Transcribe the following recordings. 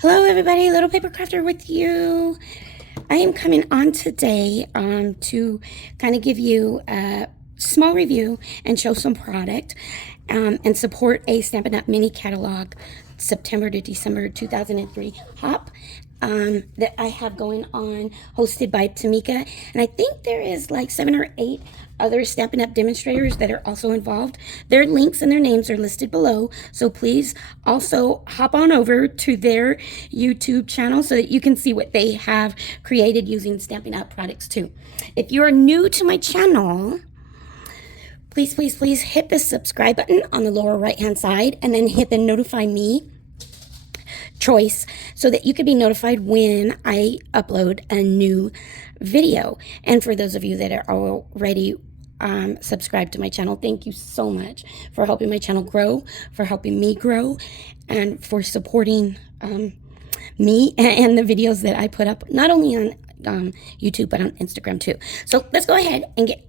Hello everybody, Little Paper Crafter with you. I am coming on today to kind of give you a small review and show some product and support a Stampin' Up! Mini catalog September to December 2003 hop that I have going on, hosted by Tamika. And I think there is like 7 or 8 other Stampin' Up! Demonstrators that are also involved. Their links and their names are listed below, so please also hop on over to their YouTube channel so that you can see what they have created using Stampin' Up! Products too. If you are new to my channel, please hit the subscribe button on the lower right hand side and then hit the notify me choice so that you can be notified when I upload a new video. And for those of you that are already subscribed to my channel, thank you so much for helping my channel grow, for helping me grow, and for supporting me and the videos that I put up, not only on YouTube but on Instagram too. So let's go ahead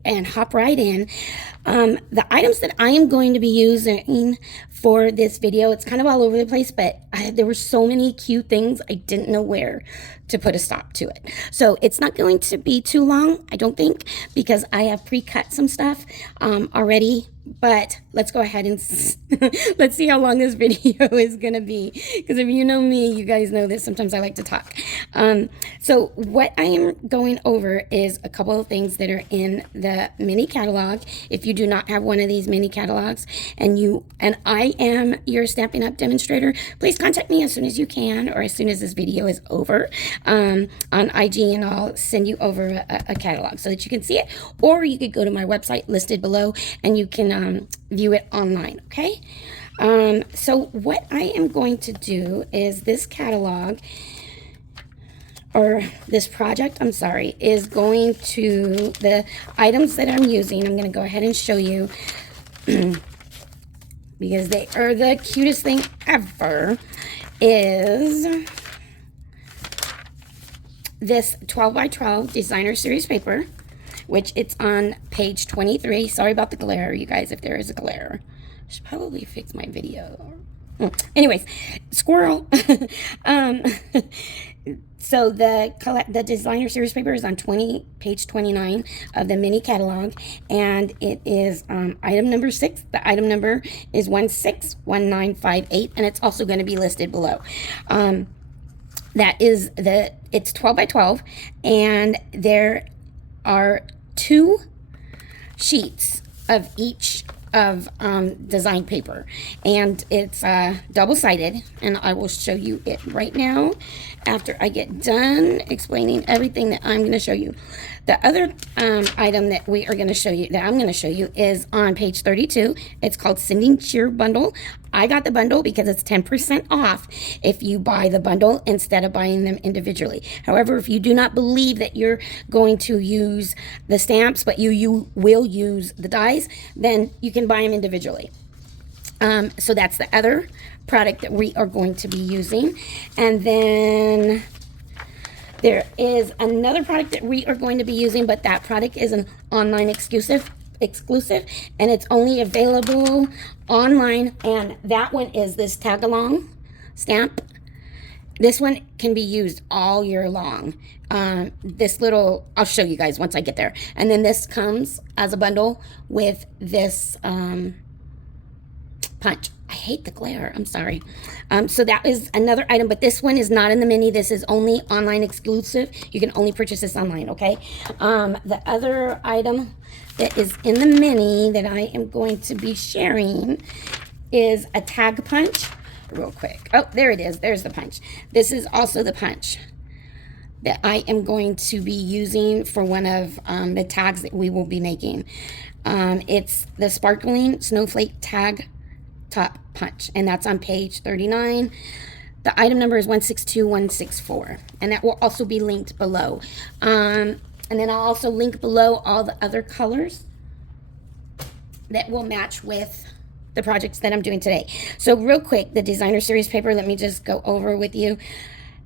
and hop right in. The items that I am going to be using for this video, it's kind of all over the place, but there were so many cute things I didn't know where to put a stop to it. So it's not going to be too long, I don't think, because I have pre-cut some stuff already. But let's go ahead and let's see how long this video is going to be. Because if you know me, you guys know that sometimes I like to talk. So what I am going over is a couple of things that are in the mini catalog. If you do not have one of these mini catalogs and I am your Stampin' Up! Demonstrator, please contact me as soon as you can, or as soon as this video is over on IG, and I'll send you over a catalog so that you can see it. Or you could go to my website listed below and you can view it online, okay? So what I am going to do is this catalog, or this project, I'm sorry, is going to, the items that I'm using, I'm going to go ahead and show you because they are the cutest thing ever, is this 12 by 12 designer series paper, which it's on page 23. Sorry about the glare, you guys, if there is a glare. I should probably fix my video. Anyways, squirrel. So the designer series paper is on page 29 of the mini catalog, and it is item number 6. The item number is 161958, and it's also going to be listed below. That is it's 12 by 12, and there are 2 sheets of each of design paper, and it's double-sided, and I will show you it right now after I get done explaining everything that I'm going to show you. The other item that I'm going to show you is on page 32. It's called Sending Cheer Bundle. I got the bundle because it's 10% off if you buy the bundle instead of buying them individually. However, if you do not believe that you're going to use the stamps, but you will use the dies, then you can buy them individually. So that's the other product that we are going to be using. And then there is another product that we are going to be using, but that product is an online exclusive, and it's only available online, and that one is this tag along stamp. This one can be used all year long. I'll show you guys once I get there. And then this comes as a bundle with this punch. I hate the glare, I'm sorry. So that is another item, but this one is not in the mini. This is only online exclusive. You can only purchase this online, okay? The other item that is in the mini that I am going to be sharing is a tag punch. Real quick. Oh, there it is. There's the punch. This is also the punch that I am going to be using for one of the tags that we will be making. It's the Sparkling Snowflake Tag Top Punch, and that's on page 39. The item number is 162164, and that will also be linked below. And then I'll also link below all the other colors that will match with the projects that I'm doing today. So real quick, the designer series paper, let me just go over with you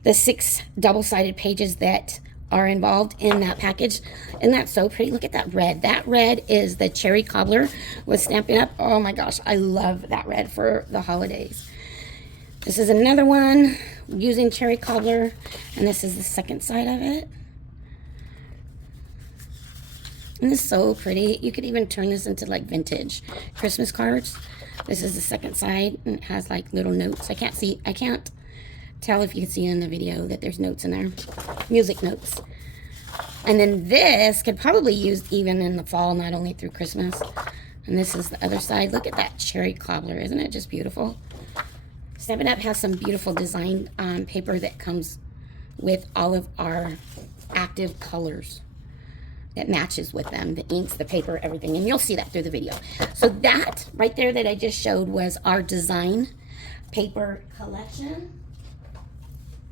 the 6 double-sided pages that are involved in that package. And that's so pretty. Look at that red. That red is the cherry cobbler with Stampin' Up. Oh my gosh, I love that red for the holidays. This is another one using cherry cobbler, and this is the second side of it. And it's so pretty. You could even turn this into like vintage Christmas cards. This is the second side, and it has like little notes. I can't tell if you can see in the video that there's notes in there. Music notes. And then this could probably use even in the fall, not only through Christmas. And this is the other side. Look at that cherry cobbler. Isn't it just beautiful? Stampin' Up has some beautiful design paper that comes with all of our active colors that matches with them, the inks, the paper, everything, and you'll see that through the video. So that right there that I just showed was our design paper collection.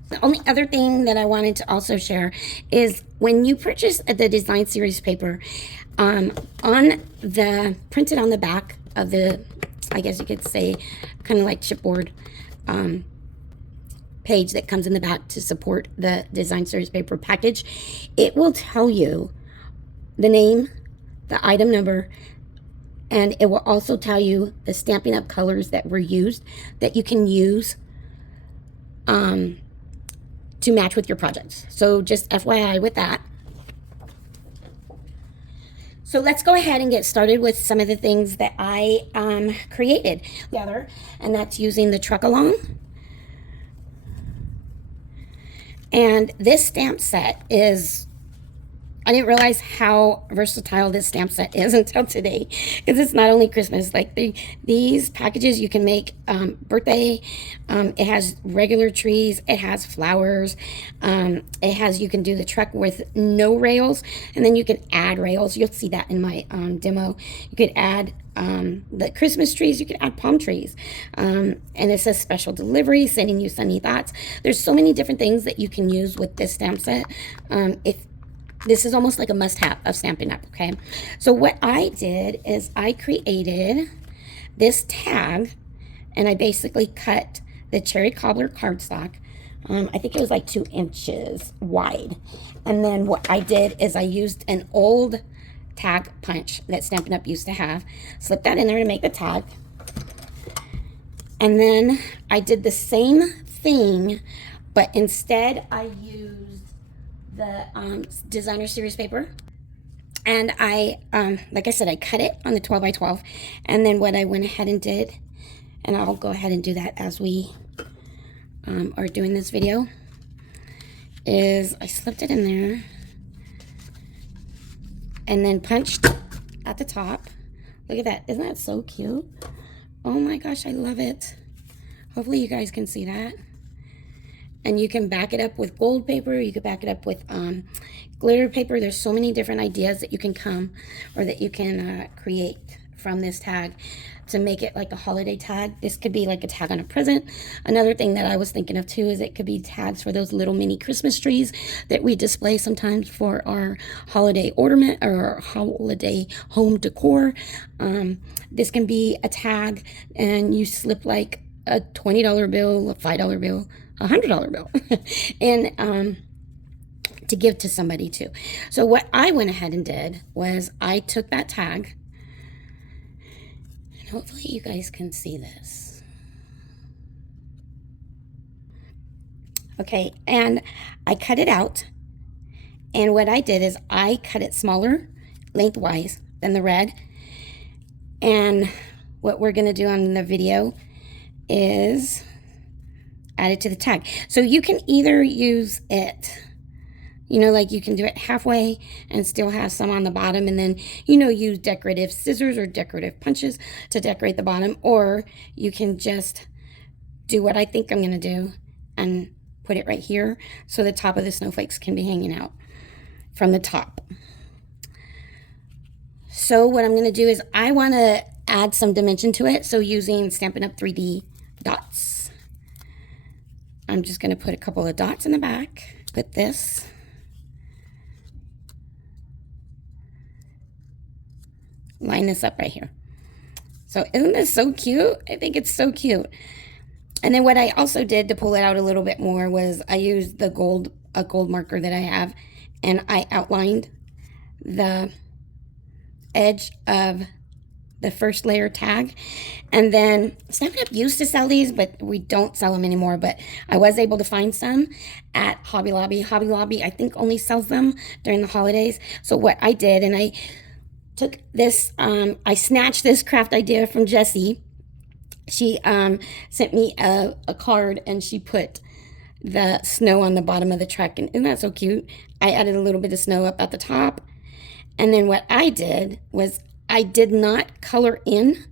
The only other thing that I wanted to also share is when you purchase the design series paper, printed on the back of the, I guess you could say, kind of like chipboard page that comes in the back to support the design series paper package, it will tell you the name, the item number, and it will also tell you the Stampin' Up colors that were used that you can use to match with your projects. So just FYI with that. So let's go ahead and get started with some of the things that I created together, and that's using the truck along. And this stamp set is, I didn't realize how versatile this stamp set is until today, because it's not only Christmas. Like these packages, you can make birthday. It has regular trees. It has flowers. It has, you can do the truck with no rails, and then you can add rails. You'll see that in my demo. You could add the Christmas trees. You could add palm trees. And it says special delivery, sending you sunny thoughts. There's so many different things that you can use with this stamp set. This is almost like a must-have of Stampin' Up, okay? So what I did is I created this tag, and I basically cut the cherry cobbler cardstock. I think it was like 2 inches wide. And then what I did is I used an old tag punch that Stampin' Up used to have, slipped that in there to make the tag. And then I did the same thing, but instead I used the designer series paper, and I like I said, I cut it on the 12 by 12, and then what I went ahead and did, and I'll go ahead and do that as we are doing this video, is I slipped it in there and then punched at the top. Look at that. Isn't that so cute? Oh my gosh, I love it. Hopefully you guys can see that. And you can back it up with gold paper. You could back it up with glitter paper. There's so many different ideas that you can create from this tag to make it like a holiday tag. This could be like a tag on a present. Another thing that I was thinking of too is it could be tags for those little mini Christmas trees that we display sometimes for our holiday ornament or holiday home decor. This can be a tag, and you slip like a $20 bill, a $5 bill, $100 bill, and to give to somebody too. So what I went ahead and did was I took that tag, and hopefully you guys can see this. Okay, and I cut it out, and what I did is I cut it smaller lengthwise than the red, and what we're going to do on the video is add it to the tag. So you can either use it, you know, like you can do it halfway and still have some on the bottom, and then, you know, use decorative scissors or decorative punches to decorate the bottom, or you can just do what I think I'm going to do and put it right here so the top of the snowflakes can be hanging out from the top. So what I'm going to do is I want to add some dimension to it, so using Stampin' Up 3D dots. I'm just going to put a couple of dots in the back. Put this. Line this up right here. So isn't this so cute? I think it's so cute. And then what I also did to pull it out a little bit more was I used a gold marker that I have, and I outlined the edge of the first layer tag. And then Stampin' Up used to sell these, but we don't sell them anymore. But I was able to find some at Hobby Lobby. Hobby Lobby, I think, only sells them during the holidays. So what I did, and I took this, I snatched this craft idea from Jessie. She sent me a card, and she put the snow on the bottom of the truck. And isn't that so cute? I added a little bit of snow up at the top. And then what I did was I did not color in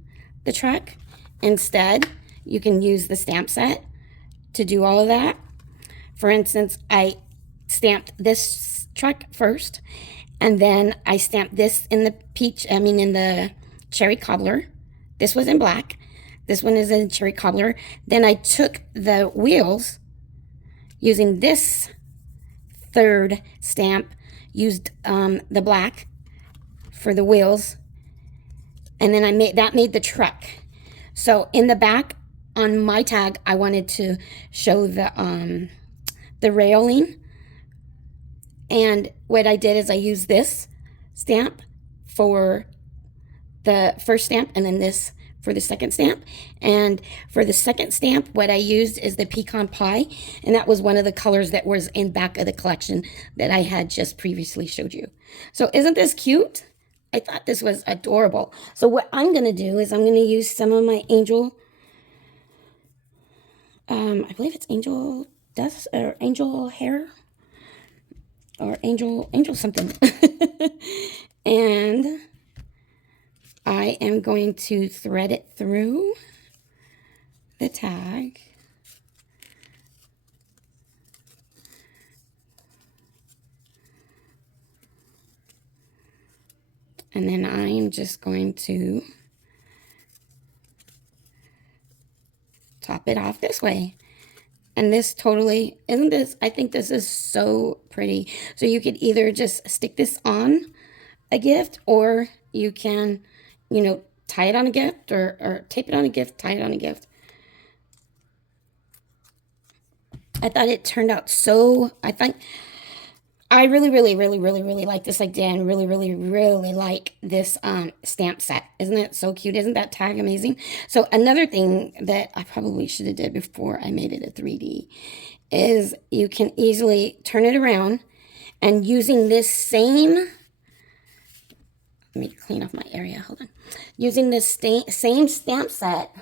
the truck. Instead, you can use the stamp set to do all of that. For instance, I stamped this truck first, and then I stamped this in the in the cherry cobbler. This was in black. This one is in cherry cobbler. Then I took the wheels using this third stamp, used the black for the wheels, and then I made the truck. So in the back on my tag, I wanted to show the railing, and what I did is I used this stamp for the first stamp, and then this for the second stamp. And for the second stamp, what I used is the Pecan Pie, and that was one of the colors that was in back of the collection that I had just previously showed you. So isn't this cute? I thought this was adorable. So what I'm going to do is I'm going to use some of my angel, I believe it's angel dust or angel hair or angel something. And I am going to thread it through the tag. And then I'm just going to top it off this way. And this totally, isn't this, I think this is so pretty. So you could either just stick this on a gift, or you can, you know, tie it on a gift, or tape it on a gift, tie it on a gift. I thought it turned out so, I really like this idea, and really like this stamp set. Isn't it so cute? Isn't that tag amazing? So another thing that I probably should have did before I made it a 3D is you can easily turn it around, and using this same, let me clean off my area, hold on. Using this same stamp set,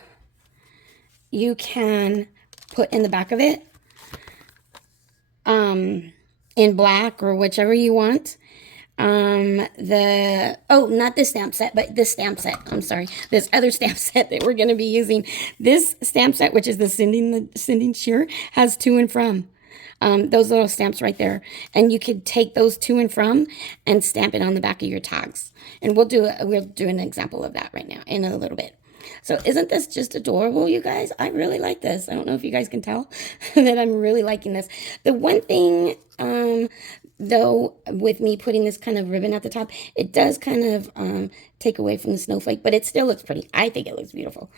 you can put in the back of it, in black or whichever you want. Not this stamp set, but this stamp set. I'm sorry, this other stamp set that we're going to be using. This stamp set, which is the sending sheer, has to and from. Those little stamps right there, and you could take those to and from and stamp it on the back of your tags. And we'll do an example of that right now in a little bit. So isn't this just adorable, you guys? I really like this. I don't know if you guys can tell that I'm really liking this. The one thing, though, with me putting this kind of ribbon at the top, it does kind of take away from the snowflake, but it still looks pretty. I think it looks beautiful.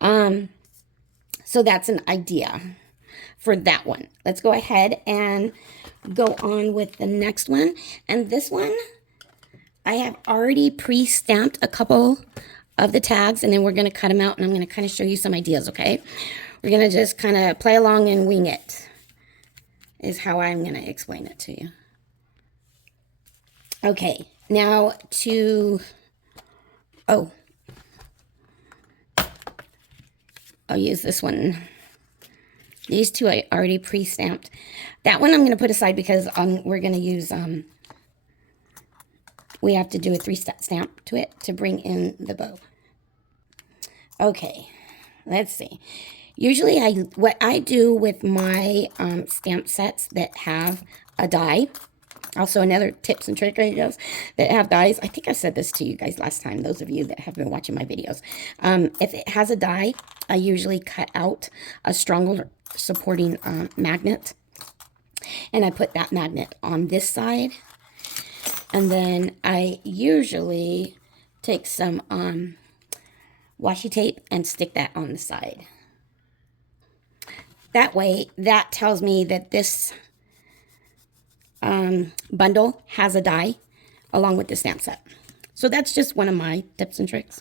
So that's an idea for that one. Let's go ahead and go on with the next one. And this one, I have already pre-stamped a couple of the tags, and then we're going to cut them out, and I'm going to kind of show you some ideas, okay? We're going to just kind of play along and wing it, is how I'm going to explain it to you. Okay, now I'll use this one. These two I already pre-stamped. That one I'm going to put aside because we're going to use, we have to do a 3-step stamp to it to bring in the bow. Okay, let's see. Usually what I do with my stamp sets that have a die, also another tips and trick videos that have dies. I think I said this to you guys last time, those of you that have been watching my videos. If it has a die, I usually cut out a stronger supporting magnet, and I put that magnet on this side, and then I usually take some washi tape and stick that on the side. That way, that tells me that this bundle has a die along with the stamp set. So that's just one of my tips and tricks.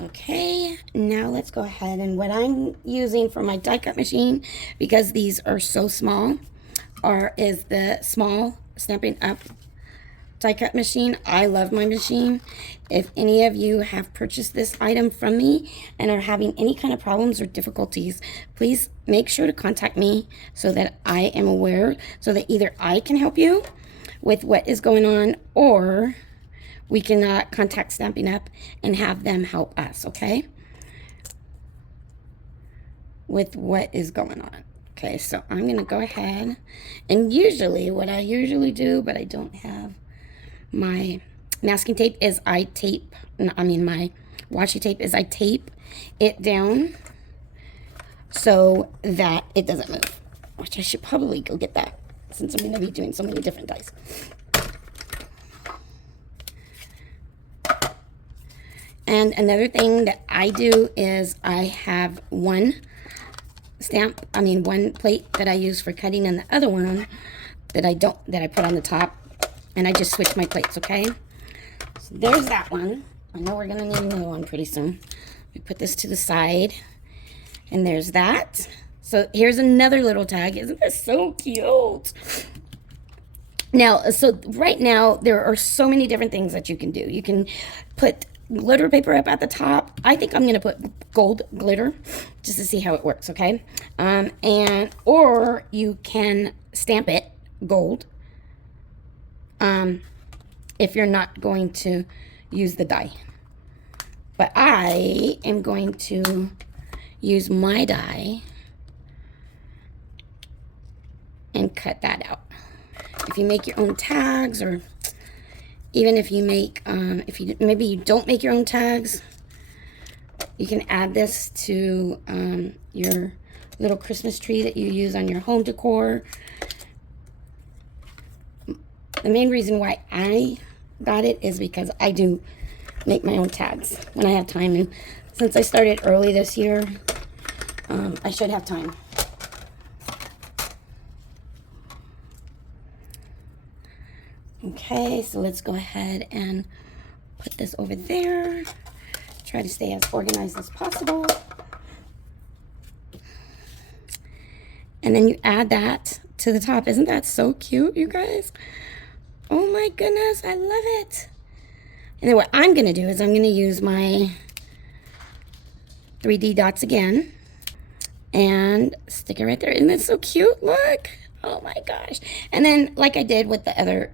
Okay, now let's go ahead, and what I'm using for my die cut machine, because these are so small, is the small Stampin' Up die cut machine. I love my machine. If any of you have purchased this item from me and are having any kind of problems or difficulties, please make sure to contact me so that I am aware, so that either I can help you with what is going on, or we can contact Stampin' Up and have them help us, okay? With what is going on. Okay, so I'm gonna go ahead, and usually what I usually do, but I don't have my masking tape, is my washi tape is I tape it down so that it doesn't move, which I should probably go get that since I'm going to be doing so many different dies. And another thing that I do is I have one plate that I use for cutting, and the other one that I put on the top, and I just switch my plates, okay? So there's that one. I know we're gonna need another one pretty soon. We put this to the side, and there's that. So here's another little tag. Isn't this so cute? Now, so right now, there are so many different things that you can do. You can put glitter paper up at the top. I think I'm going to put gold glitter just to see how it works, okay? Or you can stamp it gold if you're not going to use the die. But I am going to use my die and cut that out. If you make your own tags, or even if you make, maybe you don't make your own tags, you can add this to your little Christmas tree that you use on your home decor. The main reason why I got it is because I do make my own tags when I have time, and since I started early this year, I should have time. Okay, so let's go ahead and put this over there. Try to stay as organized as possible. And then you add that to the top. Isn't that so cute, you guys? Oh my goodness, I love it. And then what I'm going to do is I'm going to use my 3D dots again and stick it right there. Isn't that so cute? Look. Oh my gosh. And then like I did with the other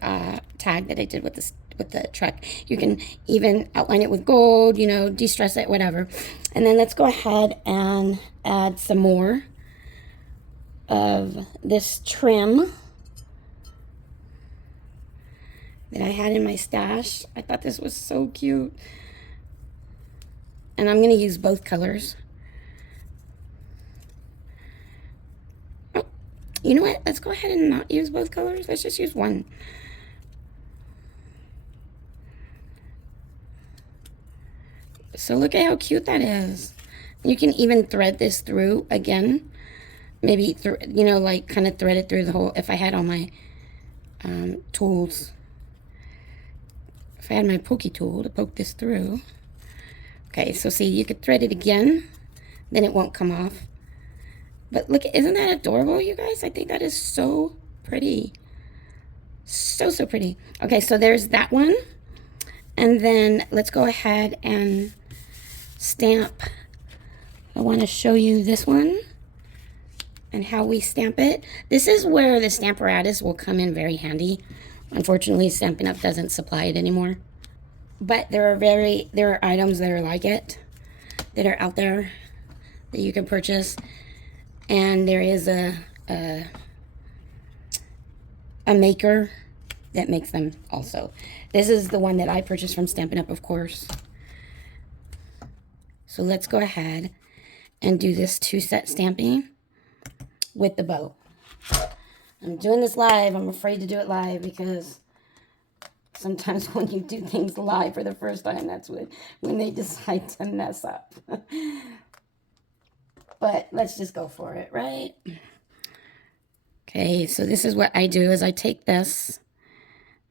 tag that I did with the truck, you can even outline it with gold, you know, de-stress it, whatever. And then let's go ahead and add some more of this trim that I had in my stash. I thought this was so cute. And I'm going to use both colors. Oh, you know what? Let's go ahead and not use both colors. Let's just use one. So look at how cute that is. You can even thread this through again. Maybe, you know, like kind of thread it through the whole, if I had all my tools. If I had my pokey tool to poke this through. Okay, so see, you could thread it again, then it won't come off. But look, isn't that adorable, you guys? I think that is so pretty. So, so pretty. Okay, so there's that one. And then let's go ahead and stamp. I want to show you this one and how we stamp it. This is where the Stamparatus will come in very handy. Unfortunately, Stampin' Up doesn't supply it anymore. But there are items that are like it, that are out there that you can purchase. And there is a maker that makes them also. This is the one that I purchased from Stampin' Up, of course. So let's go ahead and do this 2-set stamping with the bow. I'm doing this live. I'm afraid to do it live because sometimes when you do things live for the first time, that's when they decide to mess up. But let's just go for it, right? Okay, so this is what I do is I take this,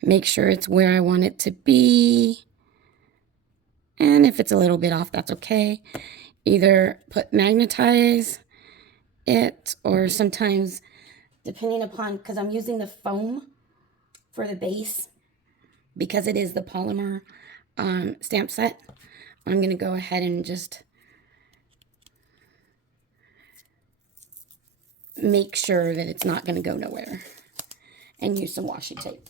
make sure it's where I want it to be, And if it's a little bit off, that's okay. Either magnetize it, or sometimes, depending upon, because I'm using the foam for the base, because it is the polymer stamp set, I'm going to go ahead and just make sure that it's not going to go nowhere, and use some washi tape.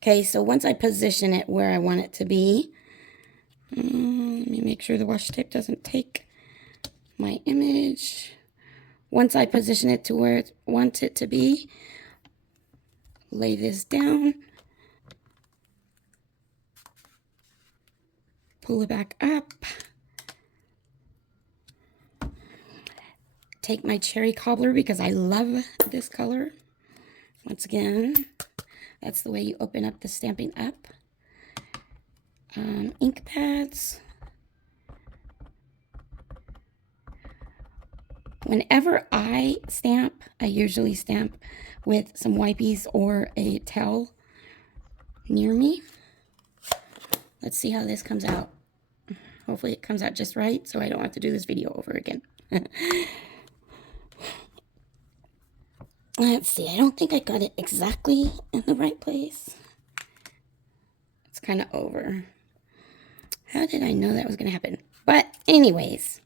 Okay, so once I position it where I want it to be, let me make sure the washi tape doesn't take my image. Once I position it to where I want it to be, lay this down, pull it back up, take my cherry cobbler because I love this color. Once again, that's the way you open up the Stampin' Up ink pads. Whenever I stamp, I usually stamp with some wipies or a towel near me. Let's see how this comes out. Hopefully it comes out just right so I don't have to do this video over again. Let's see, I don't think I got it exactly in the right place. It's kind of over. How did I know that was going to happen? But anyways,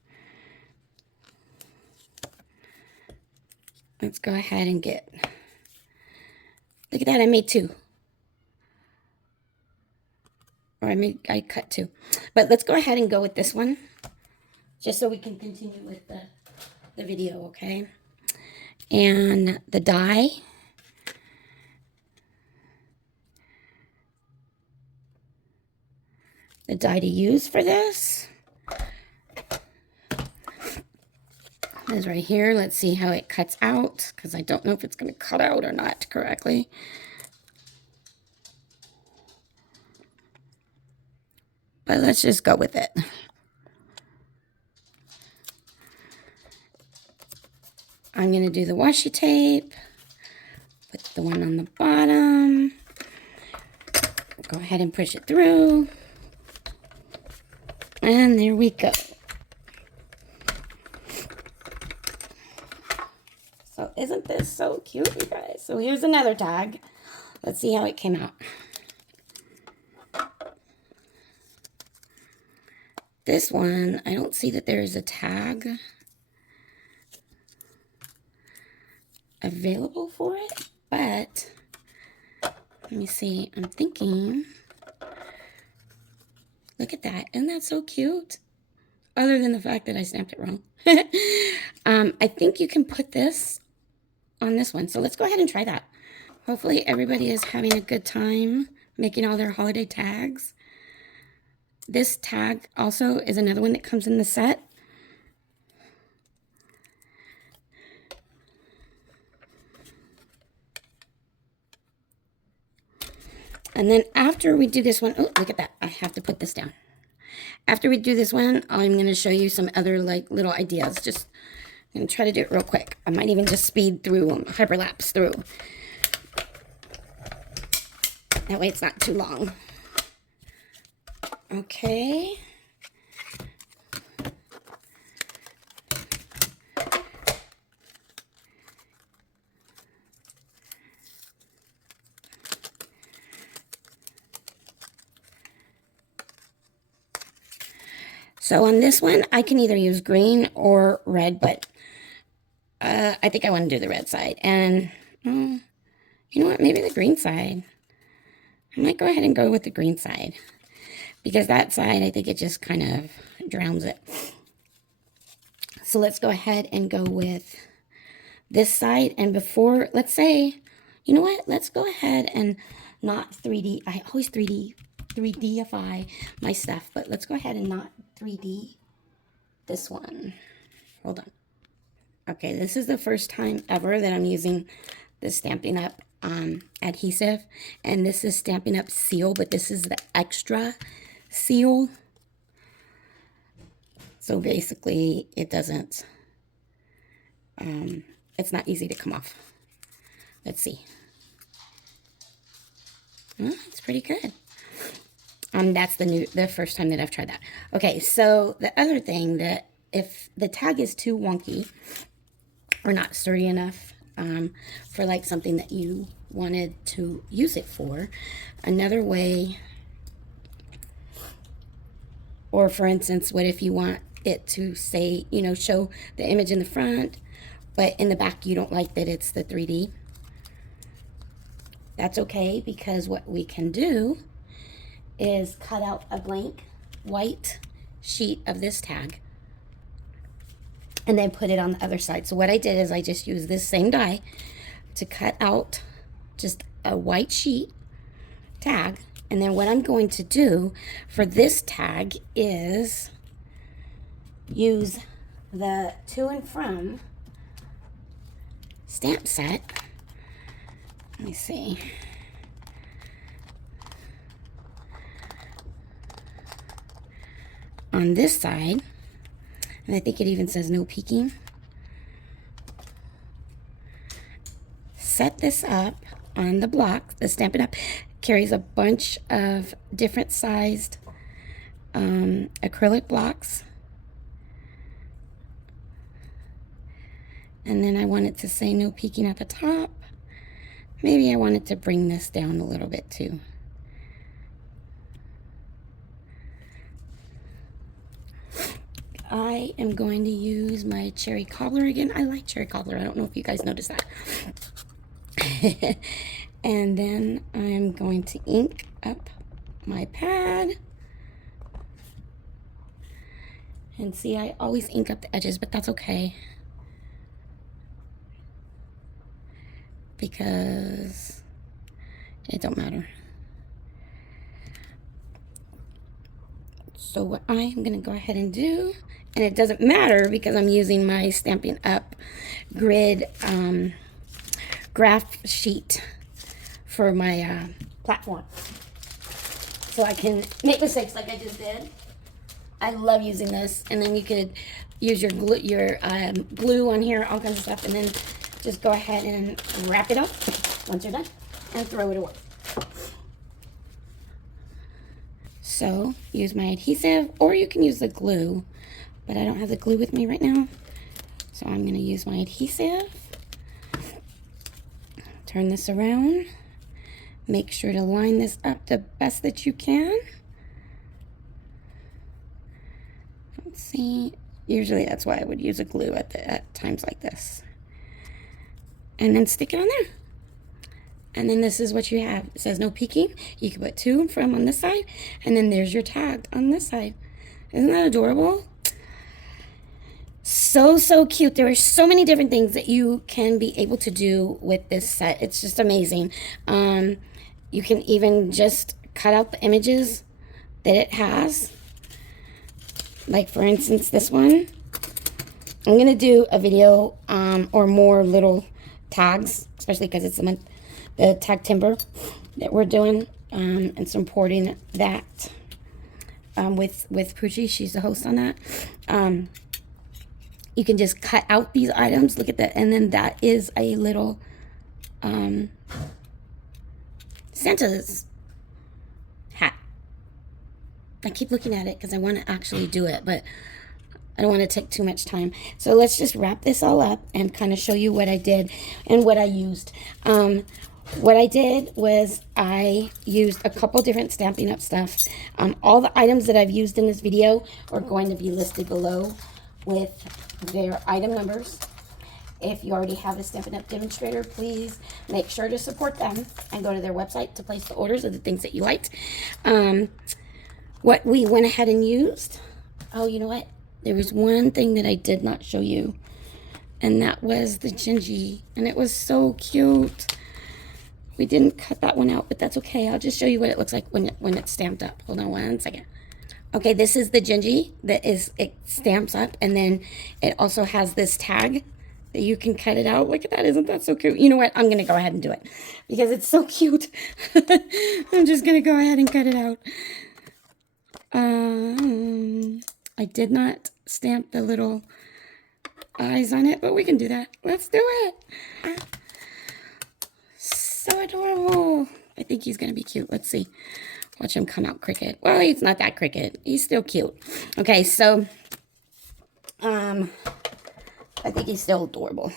let's go ahead and get, look at that, I made two. Or I cut two. But let's go ahead and go with this one, just so we can continue with the video, okay? And the die, to use for this is right here. Let's see how it cuts out, because I don't know if it's going to cut out or not correctly. But let's just go with it. I'm going to do the washi tape, put the one on the bottom, go ahead and push it through, and there we go. So isn't this so cute, you guys? So here's another tag. Let's see how it came out. This one, I don't see that there's a tag available for it, but let me see. I'm thinking, look at that. Isn't that so cute? Other than the fact that I stamped it wrong. I think you can put this on this one. So let's go ahead and try that. Hopefully everybody is having a good time making all their holiday tags. This tag also is another one that comes in the set. And then after we do this one, oh, look at that. I have to put this down. After we do this one, I'm going to show you some other like little ideas. Just, I'm going to try to do it real quick. I might even just speed through them, hyperlapse through. That way it's not too long. Okay. So on this one, I can either use green or red, but I think I want to do the red side. And you know what? Maybe the green side. I might go ahead and go with the green side, because that side, I think it just kind of drowns it. So let's go ahead and go with this side. And before, let's say, you know what? Let's go ahead and not 3D. I always 3Dify my stuff, but let's go ahead and not 3D this one. Hold on. Okay, this is the first time ever that I'm using the Stampin' Up adhesive, and this is Stampin' Up seal, but this is the extra seal. So basically it doesn't, it's not easy to come off. Let's see. It's pretty good. That's the first time that I've tried that. Okay, so the other thing, that if the tag is too wonky or not sturdy enough for like something that you wanted to use it for, another way, or for instance, what if you want it to say, you know, show the image in the front, but in the back you don't like that it's the 3D. That's okay, because what we can do is cut out a blank white sheet of this tag and then put it on the other side. So what I did is I just used this same die to cut out just a white sheet tag, and then what I'm going to do for this tag is use the To and From stamp set. Let me see. On this side, and I think it even says no peeking. Set this up on the block. The Stampin' Up carries a bunch of different sized acrylic blocks. And then I want it to say no peeking at the top. Maybe I wanted to bring this down a little bit too. I am going to use my cherry cobbler again. I like cherry cobbler. I don't know if you guys noticed that. And then I'm going to ink up my pad. And see, I always ink up the edges, but that's okay, because it don't matter. So what I am going to go ahead and do, and it doesn't matter because I'm using my Stampin' Up grid graph sheet for my platform, so I can make mistakes like I just did. I love using this, and then you could use your glue on here, all kinds of stuff, and then just go ahead and wrap it up once you're done and throw it away. So use my adhesive, or you can use the glue, but I don't have the glue with me right now, so I'm going to use my adhesive. Turn this around. Make sure to line this up the best that you can. Let's see. Usually that's why I would use a glue at times like this. And then stick it on there. And then this is what you have. It says no peeking. You can put To and From on this side, and then there's your tag on this side. Isn't that adorable? So cute. There are so many different things that you can be able to do with this set. It's just amazing. You can even just cut out the images that it has. Like for instance, this one. I'm going to do a video or more little tags, especially because it's the tag timber that we're doing, and supporting that with Poochie. She's the host on that. You can just cut out these items. Look at that. And then that is a little Santa's hat. I keep looking at it because I want to actually do it, but I don't want to take too much time. So let's just wrap this all up and kind of show you what I did and what I used. What I did was I used a couple different Stampin' Up stuff. All the items that I've used in this video are going to be listed below with their item numbers. If you already have a Stampin' Up demonstrator, please make sure to support them and go to their website to place the orders of the things that you liked. What we went ahead and used, oh, you know what? There was one thing that I did not show you, and that was the Gingy, and it was so cute. We didn't cut that one out, but that's okay. I'll just show you what it looks like when it's stamped up. Hold on one second. Okay, this is the Gingy it stamps up, and then it also has this tag that you can cut it out. Look at that. Isn't that so cute? You know what? I'm going to go ahead and do it because it's so cute. I'm just going to go ahead and cut it out. I did not stamp the little eyes on it, but we can do that. Let's do it. so adorable. I think he's going to be cute. Let's see. Watch him come out crooked. Well, he's not that crooked. He's still cute. Okay, so I think he's still adorable.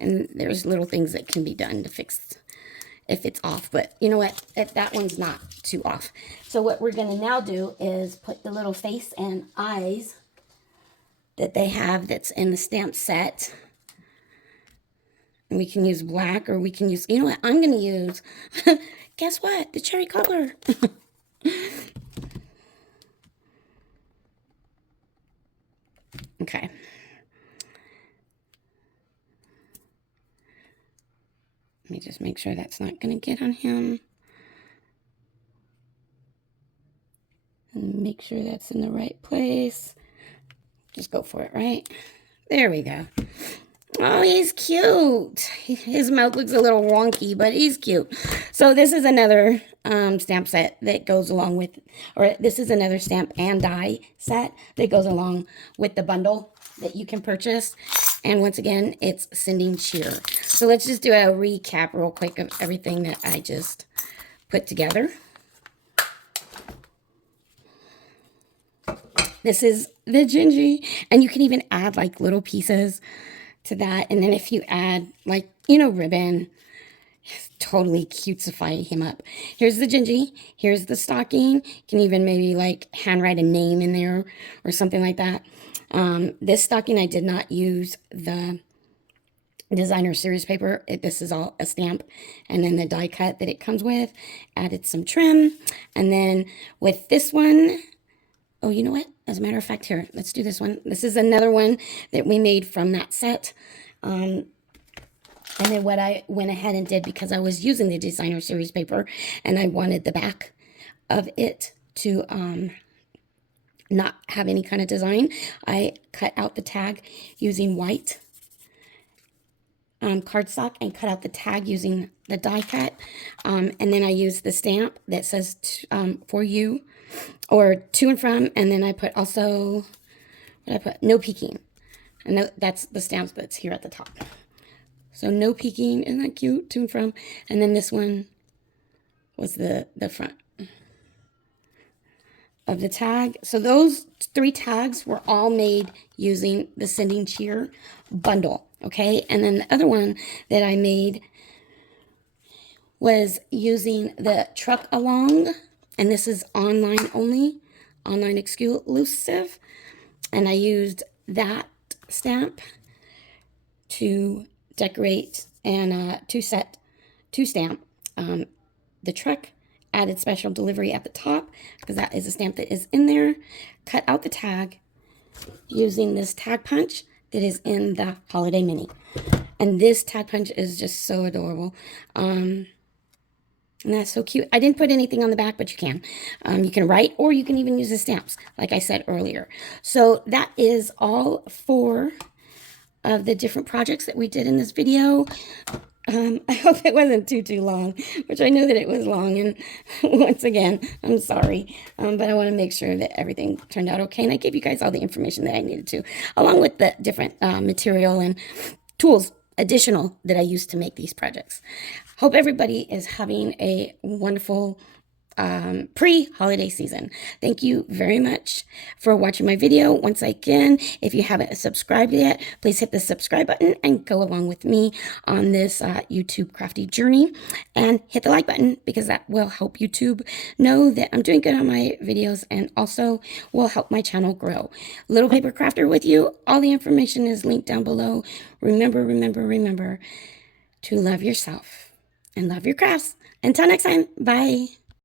And there's little things that can be done to fix if it's off. But you know what? If that one's not too off. So what we're going to now do is put the little face and eyes that they have that's in the stamp set. And we can use black, or we can use, you know what? I'm going to use, guess what? The cherry cobbler. Okay. Let me just make sure that's not going to get on him. And make sure that's in the right place. Just go for it, right? There we go. Oh, he's cute. His mouth looks a little wonky, but he's cute. So this is another stamp set that goes along with, or this is another stamp and die set that goes along with the bundle that you can purchase. And once again, it's Sending Cheer. So let's just do a recap real quick of everything that I just put together. This is the Gingy, and you can even add like little pieces to that. And then if you add like, you know, ribbon, totally cutesify him up. Here's the Gingy. Here's the stocking. You can even maybe like handwrite a name in there or something like that. This stocking, I did not use the designer series paper. This is all a stamp, and then the die cut that it comes with. Added some trim. And then with this one, oh, you know what? As a matter of fact, here, let's do this one. This is another one that we made from that set. And then what I went ahead and did, because I was using the designer series paper and I wanted the back of it to not have any kind of design, I cut out the tag using white cardstock and cut out the tag using the die cut. And then I used the stamp that says for you, or to and from, and then I put also, what I put, no peeking. And that's the stamp that's here at the top. So no peeking, isn't that cute? To and from. And then this one was the front of the tag. So those 3 tags were all made using the Sending Cheer bundle, okay? And then the other one that I made was using the Truck Along, and this is online only, online exclusive. And I used that stamp to decorate and to stamp the truck. Added special delivery at the top because that is a stamp that is in there. Cut out the tag using this tag punch that is in the Holiday Mini. And this tag punch is just so adorable. And that's so cute. I didn't put anything on the back, but you can. You can write, or you can even use the stamps, like I said earlier. So that is all 4 of the different projects that we did in this video. I hope it wasn't too long, which I know that it was long. And once again, I'm sorry. But I want to make sure that everything turned out okay. And I gave you guys all the information that I needed to, along with the different material and tools additional that I used to make these projects. Hope everybody is having a wonderful pre-holiday season. Thank you very much for watching my video. Once again, if you haven't subscribed yet, please hit the subscribe button and go along with me on this YouTube crafty journey, and hit the like button because that will help YouTube know that I'm doing good on my videos and also will help my channel grow. Little Paper Crafter with you. All the information is linked down below. Remember to love yourself and love your crafts. Until next time, bye.